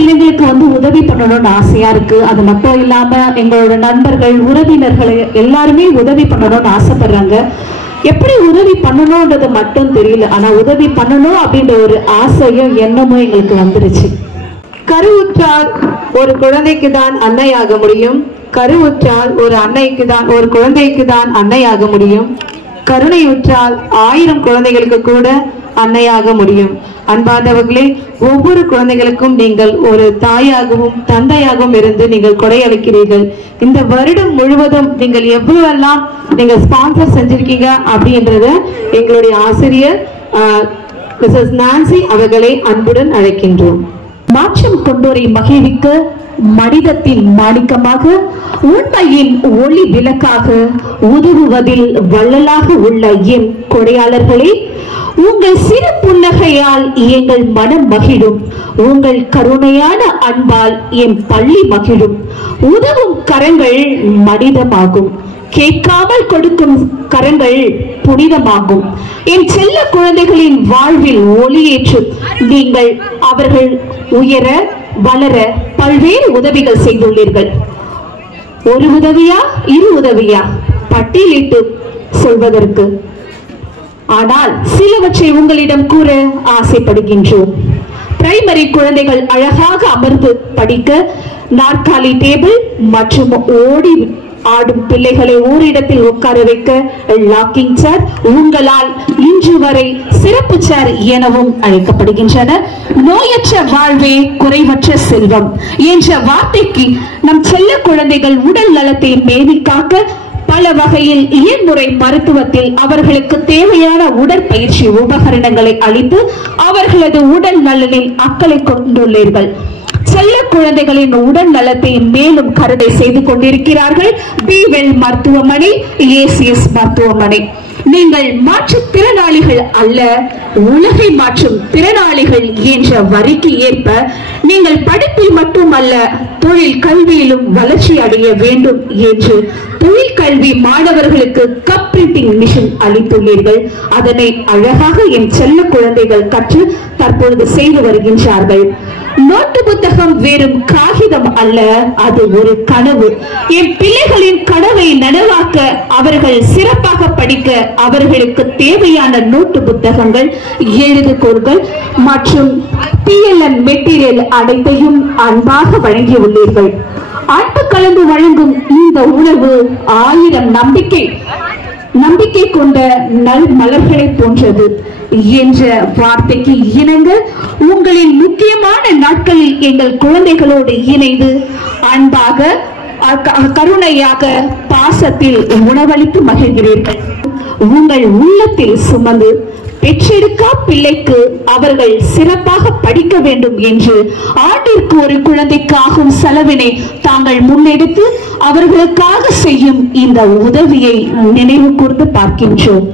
பிள்ளைங்களுக்கு உதவி பண்ணணும்னு ஆசையா இருக்கு. அது மட்டும் இல்லாம எங்களோட நண்பர்கள், உறவினர்களை எல்லாருமே உதவி பண்ணணும்னு ஆசைப்படுறாங்க. எப்படி உதவி பண்ணணும்ன்றது மட்டும் தெரியல, ஆனா உதவி பண்ணணும் அப்படின்ற ஒரு ஆசையும் எண்ணமும் எங்களுக்கு வந்துருச்சு. கருவுற்றால் ஒரு குழந்தைக்கு தான் அன்னையாக முடியும். கருவுற்றால் ஒரு அன்னைக்கு தான், ஒரு குழந்தைக்கு தான் அன்னையாக முடியும். கருணையுற்றால் 1000 குழந்தைகளுக்கு கூட அன்னையாக முடியும். அன்பாதவர்களே, ஒவ்வொரு குழந்தைகளுக்கும் நீங்கள் ஒரு தாயாகவும் தந்தையாகவும் இருந்து நீங்கள் கொடையளிக்கிறீர்கள். இந்த வருடம் முழுவதும் நீங்கள் எவ்வளவெல்லாம் நீங்கள் ஸ்பான்சர் செஞ்சிருக்கீங்க அப்படின்றத எங்களுடைய ஆசிரியர் மிஸ்ஸஸ் நான்சி அவர்களை அன்புடன் அழைக்கின்றோம். மாற்றம் கொண்டோரை மகிழ்விக்க, மனிதத்தின் மாணிக்கமாக, உண்மையின் ஒளி விளக்காக, உதவுவதில் வள்ளலாக உள்ள என் கொடையாளர்களே, உங்கள் சிறு புன்னகையால் எங்கள் மனம் மகிழும். உங்கள் கருணையான அன்பால் என் பள்ளி மகிழும். உதவும் கரங்கள் மனிதமாகும். கேட்காமல் கொடுக்கும் கரங்கள் புனிதமாகும். என் செல்ல குழந்தைகளின் வாழ்வில் ஒளியேற்று நீங்கள் அவர்கள் உயர வளர பல்வேறு உதவிகள் செய்துள்ளீர்கள். ஒரு உதவியா, இரு உதவியா பட்டியலிட்டு சொல்வதற்கு, ஆனால் சிலவற்றை உங்களிடம் கூற ஆசைப்படுகின்றோம். பிரைமரி குழந்தைகள் அழகாக அமர்ந்து படிக்க நாற்காலி, டேபிள் மற்றும் ஓடி ஆடும் பிள்ளைகளை ஓரிடத்தில் உட்கார வைக்க லாக்கிங் சேர், உங்களால் இன்று வரை சிறப்பு சேர் எனவும் அழைக்கப்படுகின்றன. நோயற்ற வாழ்வே குறைவற்ற செல்வம் என்ற வார்த்தைக்கு நம் செல்ல குழந்தைகள் உடல் நலத்தை மேவி காக்க பல வகையில் இயன்முறை மருத்துவத்தில் அவர்களுக்கு தேவையான உடற்பயிற்சி உபகரணங்களை அளித்து அவர்களது உடல் நலனில் அக்கறை கொண்டுள்ளீர்கள். செல்ல குழந்தைகளின் உடல் நலத்தை மேலும் கருணை செய்து கொண்டிருக்கிறார்கள் பிவெல் மருத்துவமனை, ஏசிஎஸ் மருத்துவமனை. நீங்கள் மாற்றுத்திறனாளிகள் அல்ல, உலகை மாற்றும் திறனாளிகள் என்ற வரிக்கு ஏற்ப நீங்கள் படிப்பில் மட்டுமல்ல தொழில் கல்வியிலும் வளர்ச்சி அடைய வேண்டும் என்று தொழில் கல்வி மாணவர்களுக்கு கப் பிரிண்டிங் மிஷின் அளித்துள்ளீர்கள். அதனை அழகாக என் செல்ல குழந்தைகள் கற்று தற்பொழுது செய்து வருகின்றார்கள். நோட்டு புத்தகம் வெறும் காகிதம் அல்ல, அது ஒரு கனவு. என் பிள்ளைகளின் கனவை நனவாக்க, அவர்கள் சிறப்பாக படிக்க அவர்களுக்கு தேவையான நோட்டு புத்தகங்கள், எழுதுகோல்கள் மற்றும் PLN மெட்டீரியல் அனைத்தையும் அன்பாக வழங்கியுள்ளீர்கள். அன்பு கலந்து வழங்கும் இந்த உணவு 1000 நம்பிக்கை கொண்ட நல் மலர்களை போன்றது என்ற வார்த்தைக்கு இணங்க உங்களின் முக்கியமான நாட்களில் எங்கள் குழந்தைகளோடு இணைந்து அன்பாக, கருணையாக, பாசத்தில் உணவளித்து மகிழ்கிறீர்கள். உங்கள் உள்ளத்தில் சுமந்து பெற்றெடுக்கா பிள்ளைக்கு அவர்கள் சிறப்பாக படிக்க வேண்டும் என்று ஆண்டிற்கு ஒரு குழந்தைக்காகும் செலவினை தாங்கள் முன்னெடுத்து அவர்களுக்காக செய்யும் இந்த உதவியை நினைவு கூர்ந்து பார்க்கின்றோம்.